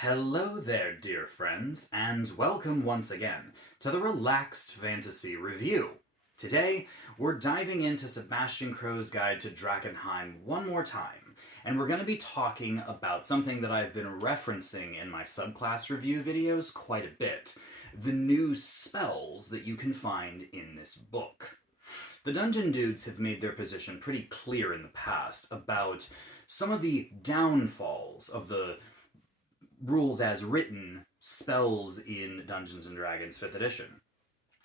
Hello there, dear friends, and welcome once again to the Relaxed Fantasy Review. Today, we're diving into Sebastian Crow's Guide to Drakkenheim one more time, and we're going to be talking about something that I've been referencing in my subclass review videos quite a bit, the new spells that you can find in this book. The Dungeon Dudes have made their position pretty clear in the past about some of the downfalls of the rules as written spells in Dungeons and Dragons 5th edition.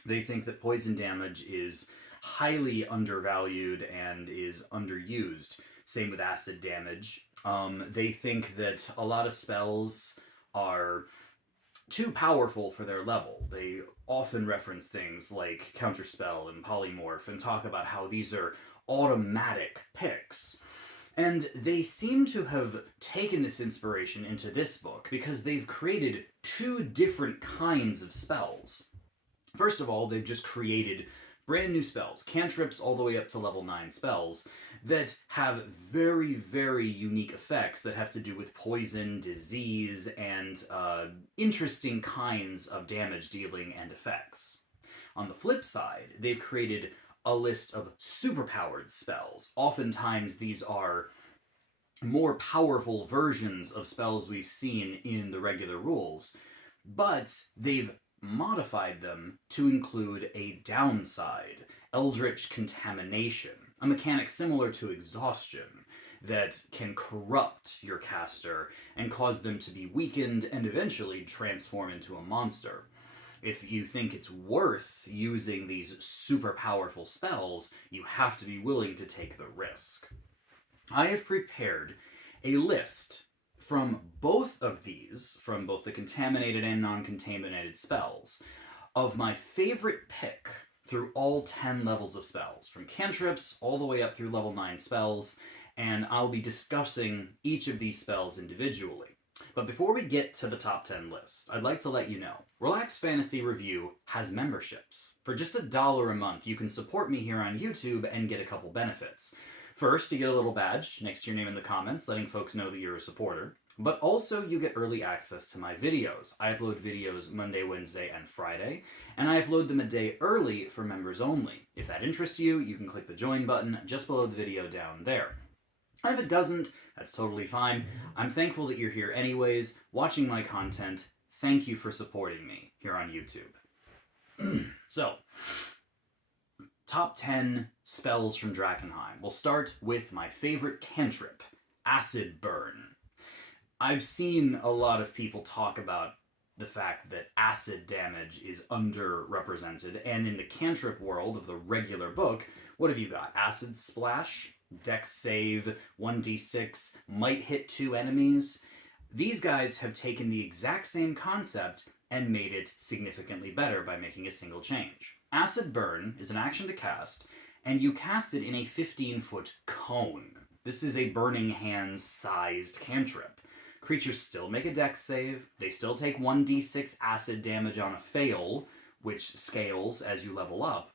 They think that poison damage is highly undervalued and is underused. Same with acid damage. They think that a lot of spells are too powerful for their level. They often reference things like Counterspell and Polymorph and talk about how these are automatic picks. And they seem to have taken this inspiration into this book because they've created two different kinds of spells. First of all, they've just created brand new spells, cantrips all the way up to level 9 spells, that have very, very unique effects that have to do with poison, disease, and interesting kinds of damage dealing and effects. On the flip side, they've created a list of superpowered spells. Oftentimes these are more powerful versions of spells we've seen in the regular rules, but they've modified them to include a downside, Eldritch Contamination, a mechanic similar to Exhaustion that can corrupt your caster and cause them to be weakened and eventually transform into a monster. If you think it's worth using these super powerful spells, you have to be willing to take the risk. I have prepared a list from both of these, from both the contaminated and non-contaminated spells, of my favorite pick through all 10 levels of spells, from cantrips all the way up through level 9 spells, and I'll be discussing each of these spells individually. But before we get to the top 10 list, I'd like to let you know, Relaxed Fantasy Review has memberships. For just $1 a month, you can support me here on YouTube and get a couple benefits. First, you get a little badge next to your name in the comments, letting folks know that you're a supporter. But also, you get early access to my videos. I upload videos Monday, Wednesday, and Friday, and I upload them a day early for members only. If that interests you, you can click the join button just below the video down there. If it doesn't, that's totally fine. I'm thankful that you're here anyways, watching my content. Thank you for supporting me here on YouTube. So, top 10 spells from Drakkenheim. We'll start with my favorite cantrip, Acid Burn. I've seen a lot of people talk about the fact that acid damage is underrepresented, and in the cantrip world of the regular book, what have you got? Acid Splash, Dex Save, 1d6, might hit 2 enemies. These guys have taken the exact same concept and made it significantly better by making a single change. Acid Burn is an action to cast, and you cast it in a 15-foot cone. This is a Burning Hands-sized cantrip. Creatures still make a dex save, they still take 1d6 acid damage on a fail, which scales as you level up.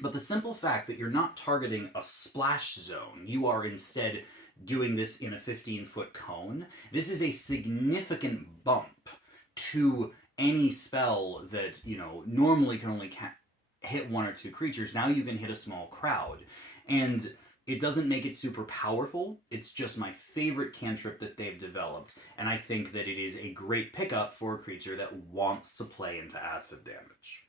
But the simple fact that you're not targeting a splash zone, you are instead doing this in a 15-foot cone, this is a significant bump to any spell that, normally can only hit 1 or 2 creatures. Now you can hit a small crowd. And it doesn't make it super powerful. It's just my favorite cantrip that they've developed, and I think that it is a great pickup for a creature that wants to play into acid damage.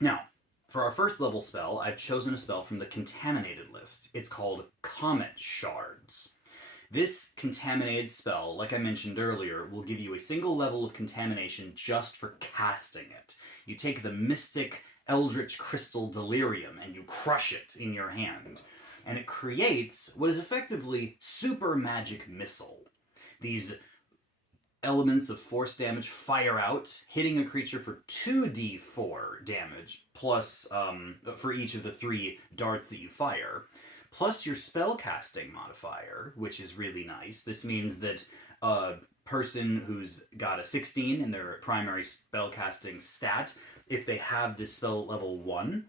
Now, for our first level spell, I've chosen a spell from the contaminated list. It's called Comet Shards. This contaminated spell, like I mentioned earlier, will give you a single level of contamination just for casting it. You take the Mystic Eldritch Crystal Delirium and you crush it in your hand, and it creates what is effectively super magic missile. These elements of force damage fire out, hitting a creature for 2d4 damage, plus for each of the 3 darts that you fire, plus your spellcasting modifier, which is really nice. This means that a person who's got a 16 in their primary spellcasting stat, if they have this spell at level 1,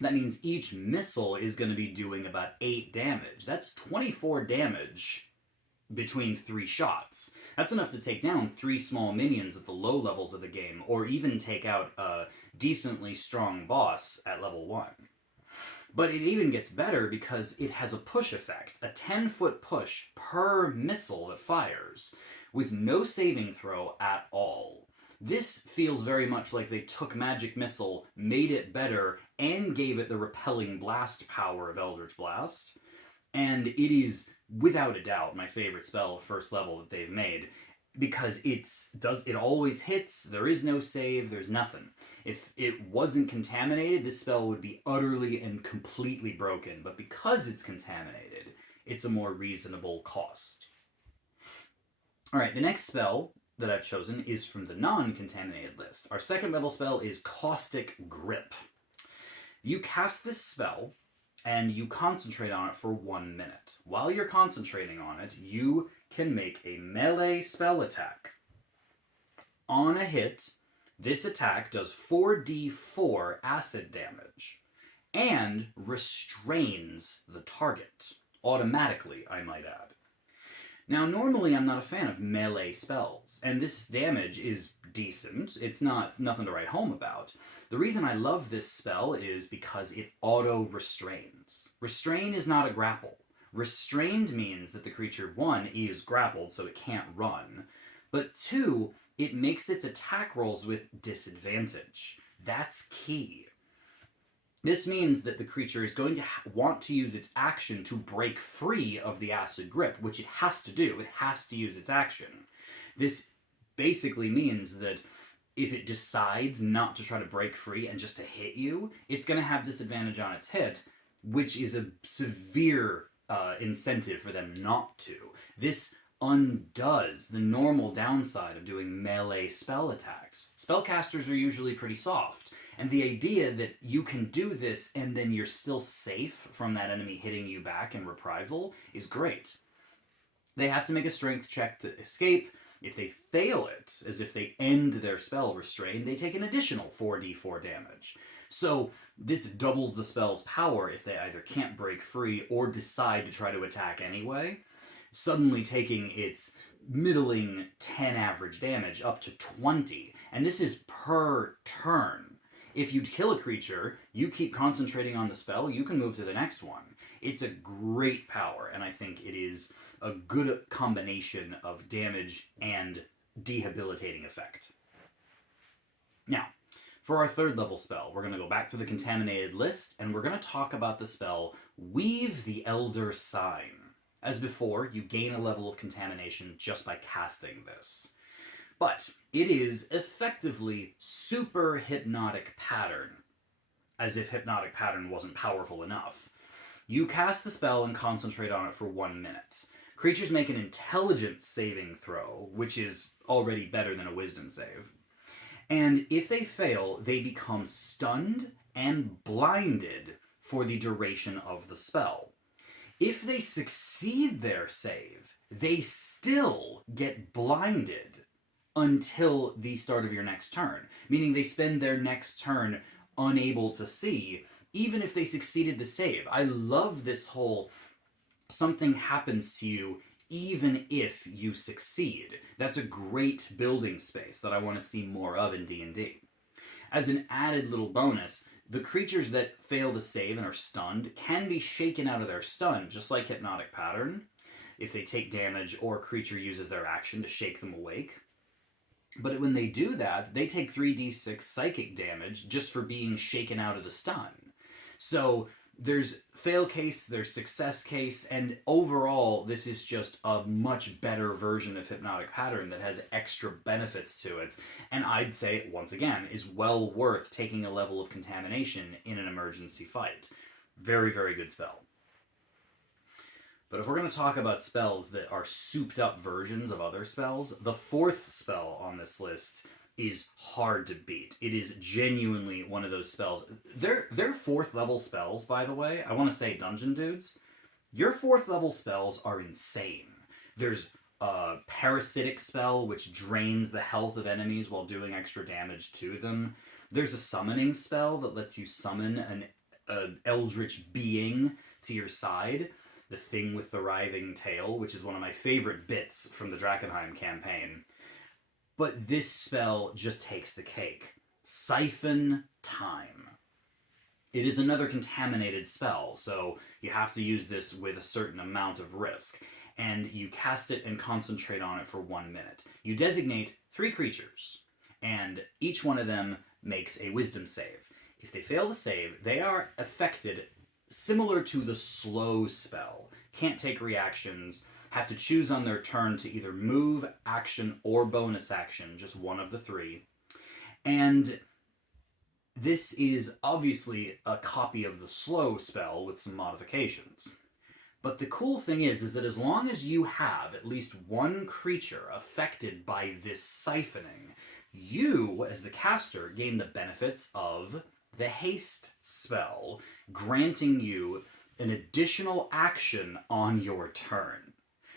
that means each missile is going to be doing about 8 damage. That's 24 damage between 3 shots. That's enough to take down 3 small minions at the low levels of the game, or even take out a decently strong boss at level 1. But it even gets better because it has a push effect, a 10-foot push per missile that fires, with no saving throw at all. This feels very much like they took Magic Missile, made it better, and gave it the repelling blast power of Eldritch Blast. And it is, without a doubt, my favorite spell first level that they've made, because it always hits, there is no save, there's nothing. If it wasn't contaminated, this spell would be utterly and completely broken, but because it's contaminated, it's a more reasonable cost. Alright, the next spell that I've chosen is from the non-contaminated list. Our second level spell is Caustic Grip. You cast this spell, and you concentrate on it for 1 minute. While you're concentrating on it, you can make a melee spell attack. On a hit, this attack does 4d4 acid damage, and restrains the target. Automatically, I might add. Now, normally I'm not a fan of melee spells, and this damage is decent. It's nothing to write home about. The reason I love this spell is because it auto-restrains. Restrain is not a grapple. Restrained means that the creature, 1, is grappled, so it can't run, but 2, it makes its attack rolls with disadvantage. That's key. This means that the creature is going to want to use its action to break free of the acid grip, which it has to do. It has to use its action. This basically means that if it decides not to try to break free and just to hit you, it's going to have disadvantage on its hit, which is a severe incentive for them not to. This undoes the normal downside of doing melee spell attacks. Spellcasters are usually pretty soft, and the idea that you can do this and then you're still safe from that enemy hitting you back in reprisal is great. They have to make a strength check to escape. If they fail it, as if they end their spell restrain, they take an additional 4d4 damage. So this doubles the spell's power if they either can't break free or decide to try to attack anyway, suddenly taking its middling 10 average damage up to 20. And this is per turn. If you kill a creature, you keep concentrating on the spell, you can move to the next one. It's a great power, and I think it is a good combination of damage and debilitating effect. Now, for our third level spell, we're going to go back to the contaminated list, and we're going to talk about the spell Weave the Elder Sign. As before, you gain a level of contamination just by casting this. But it is effectively super hypnotic pattern, as if hypnotic pattern wasn't powerful enough. You cast the spell and concentrate on it for 1 minute. Creatures make an intelligence saving throw, which is already better than a wisdom save. And if they fail, they become stunned and blinded for the duration of the spell. If they succeed their save, they still get blinded until the start of your next turn, meaning they spend their next turn unable to see, even if they succeeded the save. I love this whole something happens to you even if you succeed. That's a great building space that I want to see more of in D&D. As an added little bonus, the creatures that fail to save and are stunned can be shaken out of their stun, just like Hypnotic Pattern, if they take damage or a creature uses their action to shake them awake. But when they do that, they take 3d6 psychic damage just for being shaken out of the stun. So there's fail case, there's success case, and overall this is just a much better version of Hypnotic Pattern that has extra benefits to it, and I'd say, once again, is well worth taking a level of contamination in an emergency fight. Very, very good spell. But if we're going to talk about spells that are souped up versions of other spells, the fourth spell on this list is hard to beat. It is genuinely one of those spells. They're fourth level spells, by the way. I want to say, Dungeon Dudes, your fourth level spells are insane. There's a parasitic spell which drains the health of enemies while doing extra damage to them. There's a summoning spell that lets you summon an eldritch being to your side. the thing with the writhing tail, which is one of my favorite bits from the Drakkenheim campaign. But this spell just takes the cake. Siphon Time. It is another contaminated spell, so you have to use this with a certain amount of risk. And you cast it and concentrate on it for 1 minute. You designate 3 creatures, and each one of them makes a wisdom save. If they fail the save, they are affected similar to the slow spell. Can't take reactions, have to choose on their turn to either move, action, or bonus action, just one of the 3. And this is obviously a copy of the slow spell with some modifications. But the cool thing is that as long as you have at least one creature affected by this siphoning, you, as the caster, gain the benefits of the haste spell, granting you an additional action on your turn.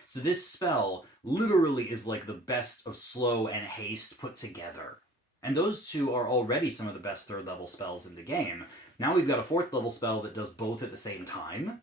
So this spell literally is like the best of slow and haste put together. And those two are already some of the best 3rd level spells in the game. Now we've got a 4th level spell that does both at the same time.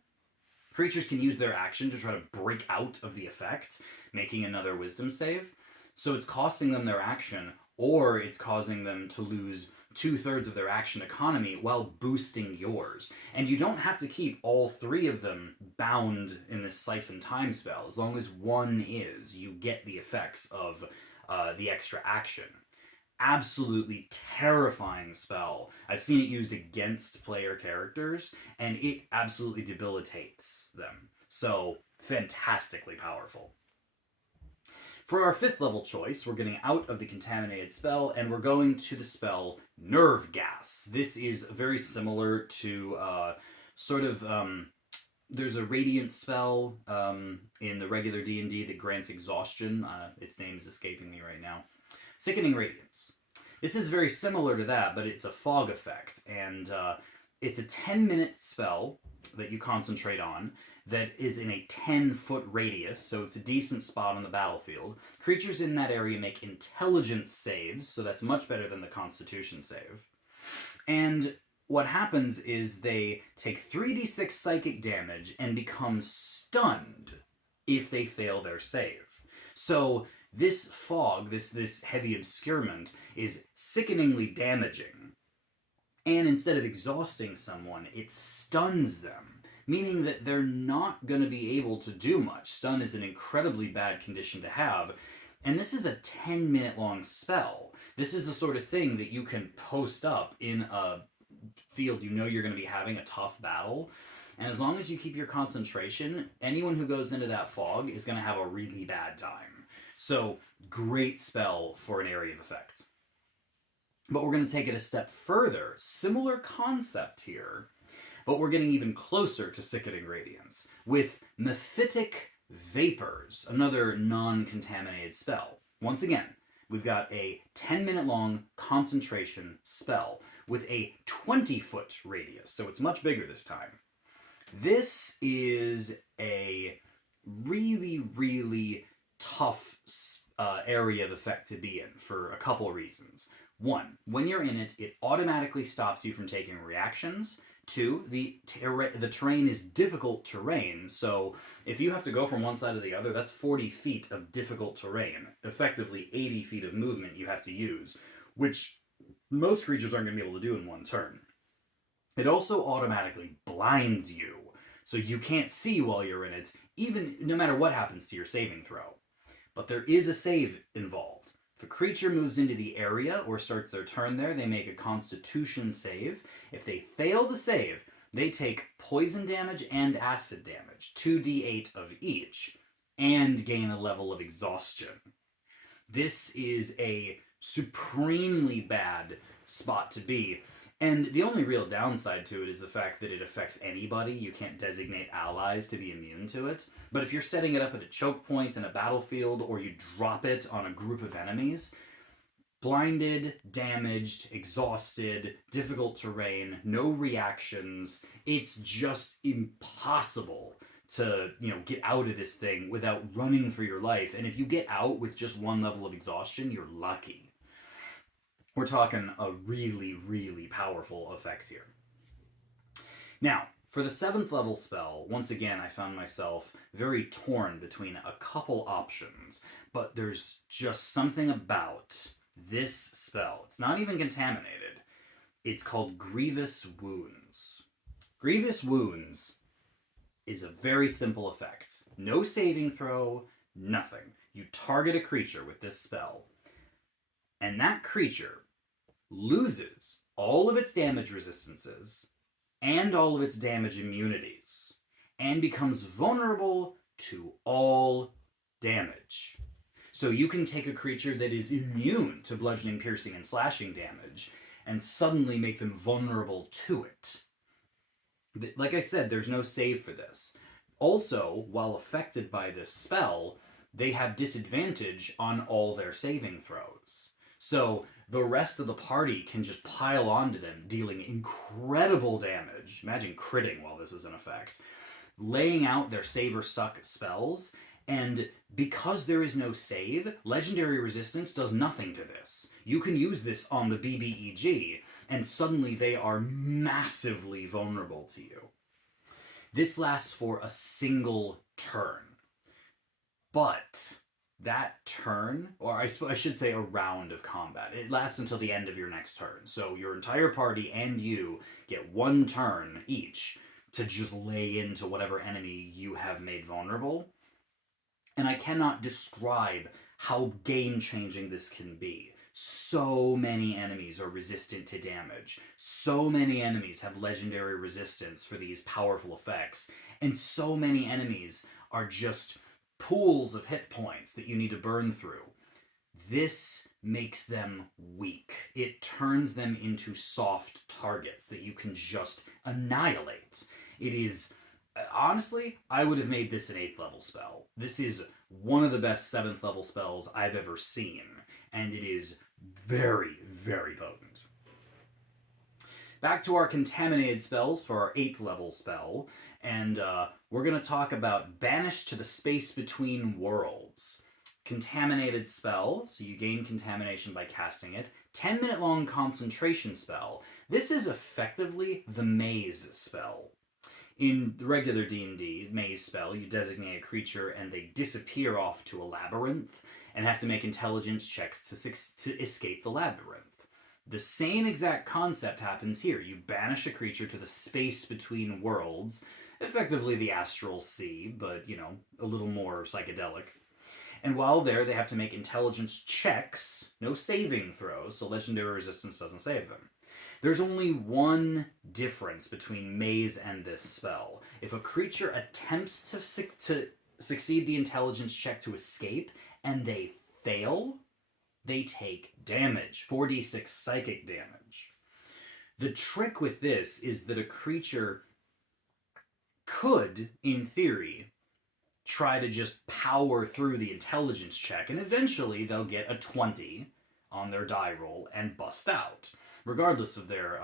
Creatures can use their action to try to break out of the effect, making another wisdom save. So it's costing them their action, or it's causing them to lose 2/3 of their action economy while boosting yours. And you don't have to keep all 3 of them bound in this Siphon Time spell. As long as one is, you get the effects of the extra action. Absolutely terrifying spell. I've seen it used against player characters, and it absolutely debilitates them. So, fantastically powerful. For our 5th level choice, we're getting out of the contaminated spell, and we're going to the spell Nerve Gas. This is very similar to there's a radiant spell in the regular D&D that grants exhaustion. Its name is escaping me right now. Sickening Radiance. This is very similar to that, but it's a fog effect, and it's a 10-minute spell that you concentrate on that is in a 10-foot radius, so it's a decent spot on the battlefield. Creatures in that area make intelligence saves, so that's much better than the Constitution save. And what happens is they take 3d6 psychic damage and become stunned if they fail their save. So this fog, this heavy obscurement, is sickeningly damaging. And instead of exhausting someone, it stuns them, meaning that they're not going to be able to do much. Stun is an incredibly bad condition to have, and this is a 10-minute long spell. This is the sort of thing that you can post up in a field you know you're going to be having a tough battle, and as long as you keep your concentration, anyone who goes into that fog is going to have a really bad time. So, great spell for an area of effect. But we're going to take it a step further. Similar concept here, but we're getting even closer to Sickening Radiance with Mephitic Vapors, another non-contaminated spell. Once again, we've got a 10-minute long concentration spell with a 20-foot radius, so it's much bigger this time. This is a really, really tough area of effect to be in for a couple of reasons. 1, when you're in it, it automatically stops you from taking reactions. 2, the terrain is difficult terrain, so if you have to go from one side to the other, that's 40 feet of difficult terrain. Effectively 80 feet of movement you have to use, which most creatures aren't going to be able to do in one turn. It also automatically blinds you, so you can't see while you're in it, even no matter what happens to your saving throw. But there is a save involved. If a creature moves into the area or starts their turn there, they make a Constitution save. If they fail the save, they take poison damage and acid damage, 2d8 of each, and gain a level of exhaustion. This is a supremely bad spot to be. And the only real downside to it is the fact that it affects anybody. You can't designate allies to be immune to it. But if you're setting it up at a choke point in a battlefield, or you drop it on a group of enemies, blinded, damaged, exhausted, difficult terrain, no reactions, it's just impossible to, get out of this thing without running for your life. And if you get out with just 1 level of exhaustion, you're lucky. We're talking a really, really powerful effect here. Now, For the 7th level spell, once again, I found myself very torn between a couple options, but there's just something about this spell. It's not even contaminated. It's called Grievous Wounds. Grievous Wounds is a very simple effect. No saving throw, nothing. You target a creature with this spell, and that creature loses all of its damage resistances and all of its damage immunities, and becomes vulnerable to all damage. So you can take a creature that is immune to bludgeoning, piercing, and slashing damage, and suddenly make them vulnerable to it. Like I said, there's no save for this. Also, while affected by this spell, they have disadvantage on all their saving throws. So the rest of the party can just pile onto them, dealing incredible damage. Imagine critting while this is in effect. Laying out their save or suck spells, and because there is no save, legendary resistance does nothing to this. You can use this on the BBEG, and suddenly they are massively vulnerable to you. This lasts for a single turn. But that turn, or I should say a round of combat, it lasts until the end of your next turn. So your entire party and you get one turn each to just lay into whatever enemy you have made vulnerable. And I cannot describe how game-changing this can be. So many enemies are resistant to damage. So many enemies have legendary resistance for these powerful effects. And so many enemies are just pools of hit points that you need to burn through. This makes them weak. It turns them into soft targets that you can just annihilate. It is... Honestly, I would have made this an 8th level spell. This is one of the best 7th level spells I've ever seen, and it is very, very potent. Back to our contaminated spells for our 8th level spell, and we're going to talk about Banish to the Space Between Worlds. Contaminated spell, so you gain contamination by casting it. 10-minute long concentration spell. This is effectively the Maze spell. In the regular D&D Maze spell, you designate a creature and they disappear off to a labyrinth and have to make intelligence checks to escape the labyrinth. The same exact concept happens here. You banish a creature to the space between worlds, effectively the astral sea, but, a little more psychedelic. And while there, they have to make intelligence checks, no saving throws, so legendary resistance doesn't save them. There's only one difference between Maze and this spell. If a creature attempts to succeed the intelligence check to escape, and they fail, they take damage, 4d6 psychic damage. The trick with this is that a creature could, in theory, try to just power through the intelligence check, and eventually they'll get a 20 on their die roll and bust out, regardless of their,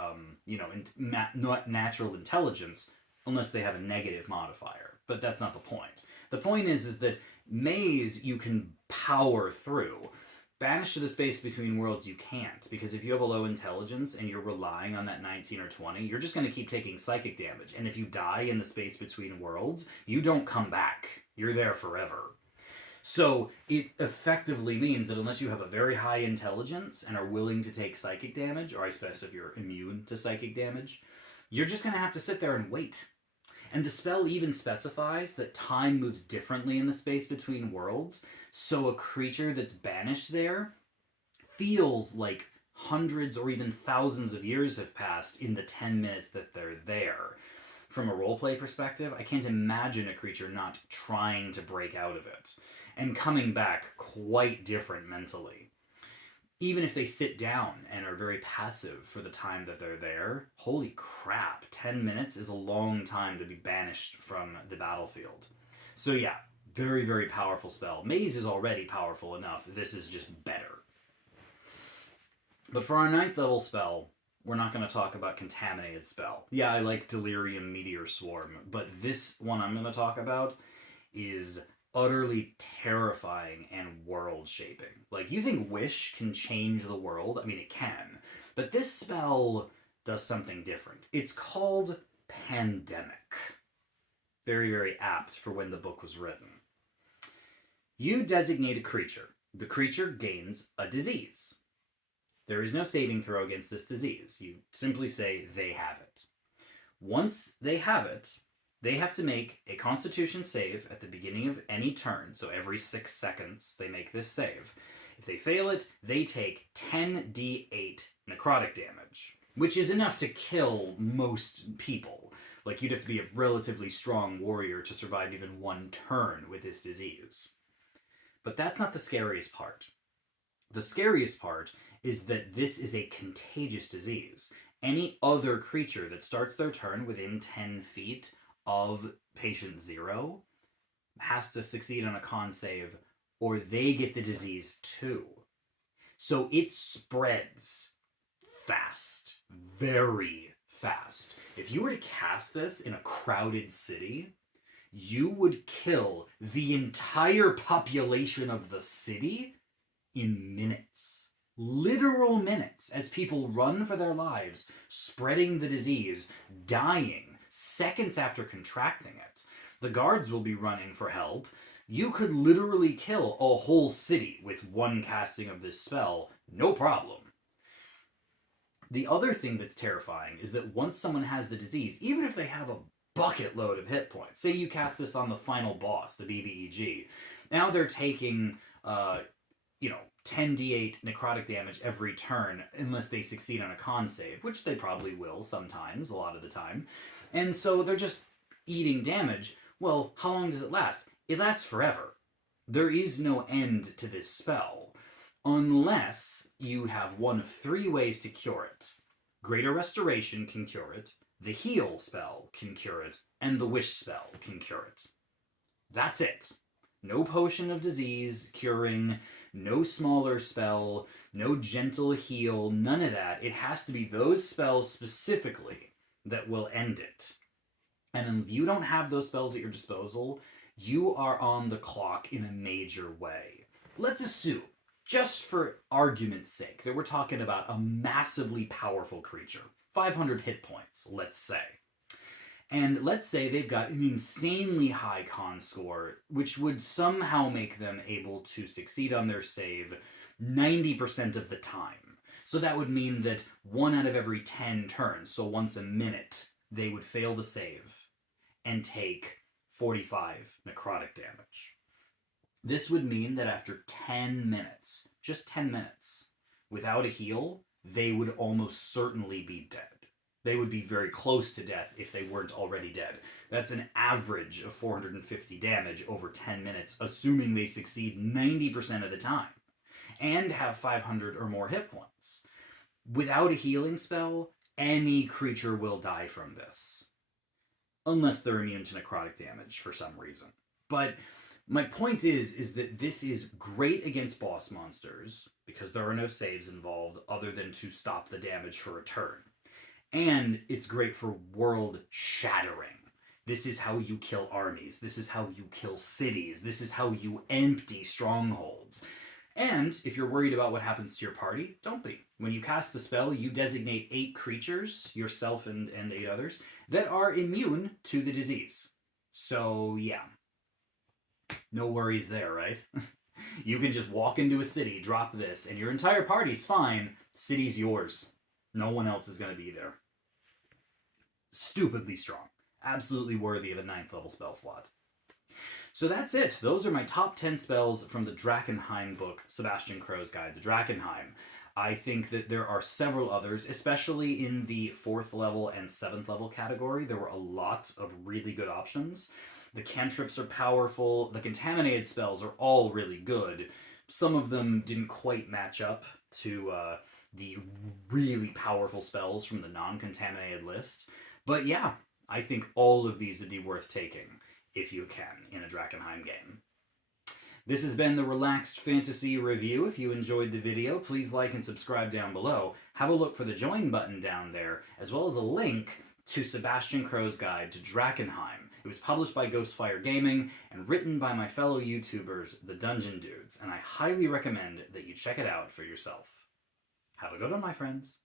natural intelligence, unless they have a negative modifier. But that's not the point. The point is that Maze you can power through. Banish to the Space Between Worlds you can't, because if you have a low intelligence and you're relying on that 19 or 20, you're just going to keep taking psychic damage. And if you die in the Space Between Worlds, you don't come back. You're there forever. So it effectively means that unless you have a very high intelligence and are willing to take psychic damage, or I suppose if you're immune to psychic damage, you're just going to have to sit there and wait. And the spell even specifies that time moves differently in the Space Between Worlds, so a creature that's banished there feels like hundreds or even thousands of years have passed in the 10 minutes that they're there. From a roleplay perspective, I can't imagine a creature not trying to break out of it, and coming back quite different mentally. Even if they sit down and are very passive for the time that they're there, holy crap, 10 minutes is a long time to be banished from the battlefield. So yeah, very, very powerful spell. Maze is already powerful enough. This is just better. But for our 9th level spell, we're not going to talk about Contaminated spell. Yeah, I like Delirium Meteor Swarm, but this one I'm going to talk about is utterly terrifying and world-shaping. Like, you think Wish can change the world? I mean, it can. But this spell does something different. It's called pandemic. Very, very apt for when the book was written. You designate a creature. The creature gains a disease. There is no saving throw against this disease. You simply say they have it. Once they have it, they have to make a Constitution save at the beginning of any turn. So every 6 seconds, they make this save. If they fail it, they take 10d8 necrotic damage, which is enough to kill most people. Like, you'd have to be a relatively strong warrior to survive even one turn with this disease. But that's not the scariest part. The scariest part is that this is a contagious disease. Any other creature that starts their turn within 10 feet of patient 0 has to succeed on a con save, or they get the disease too. So it spreads fast, very fast. If you were to cast this in a crowded city, you would kill the entire population of the city in minutes. Literal minutes, as people run for their lives, spreading the disease, dying seconds after contracting it. The guards will be running for help. You could literally kill a whole city with one casting of this spell, no problem. The other thing that's terrifying is that once someone has the disease, even if they have a bucket load of hit points, say you cast this on the final boss, the BBEG, now they're taking 10d8 necrotic damage every turn unless they succeed on a con save, which they probably will sometimes, a lot of the time. And so they're just eating damage. Well, how long does it last? It lasts forever. There is no end to this spell, unless you have one of 3 ways to cure it. Greater Restoration can cure it, the Heal spell can cure it, and the Wish spell can cure it. That's it. No Potion of Disease curing, no smaller spell, no gentle heal, none of that. It has to be those spells specifically that will end it. And if you don't have those spells at your disposal, you are on the clock in a major way. Let's assume, just for argument's sake, that we're talking about a massively powerful creature. 500 hit points, let's say. And let's say they've got an insanely high con score, which would somehow make them able to succeed on their save 90% of the time. So that would mean that 1 out of every 10 turns, so once a minute, they would fail the save and take 45 necrotic damage. This would mean that after 10 minutes, just 10 minutes, without a heal, they would almost certainly be dead. They would be very close to death if they weren't already dead. That's an average of 450 damage over 10 minutes, assuming they succeed 90% of the time, and have 500 or more hit points. Without a healing spell, any creature will die from this. Unless they're immune to necrotic damage for some reason. But my point is that this is great against boss monsters, because there are no saves involved other than to stop the damage for a turn. And it's great for world shattering. This is how you kill armies. This is how you kill cities. This is how you empty strongholds. And if you're worried about what happens to your party, don't be. When you cast the spell, you designate 8 creatures, yourself and 8 others, that are immune to the disease. So, yeah. No worries there, right? You can just walk into a city, drop this, and your entire party's fine. The city's yours. No one else is going to be there. Stupidly strong. Absolutely worthy of a 9th level spell slot. So that's it. Those are my top 10 spells from the Drakkenheim book, Sebastian Crow's Guide to Drakkenheim. I think that there are several others, especially in the 4th level and 7th level category. There were a lot of really good options. The cantrips are powerful. The contaminated spells are all really good. Some of them didn't quite match up to the really powerful spells from the non-contaminated list. But yeah, I think all of these would be worth taking if you can in a Drakkenheim game. This has been the Relaxed Fantasy Review. If you enjoyed the video, please like and subscribe down below. Have a look for the join button down there, as well as a link to Sebastian Crow's Guide to Drakkenheim. It was published by Ghostfire Gaming and written by my fellow YouTubers, the Dungeon Dudes, and I highly recommend that you check it out for yourself. Have a good one, my friends.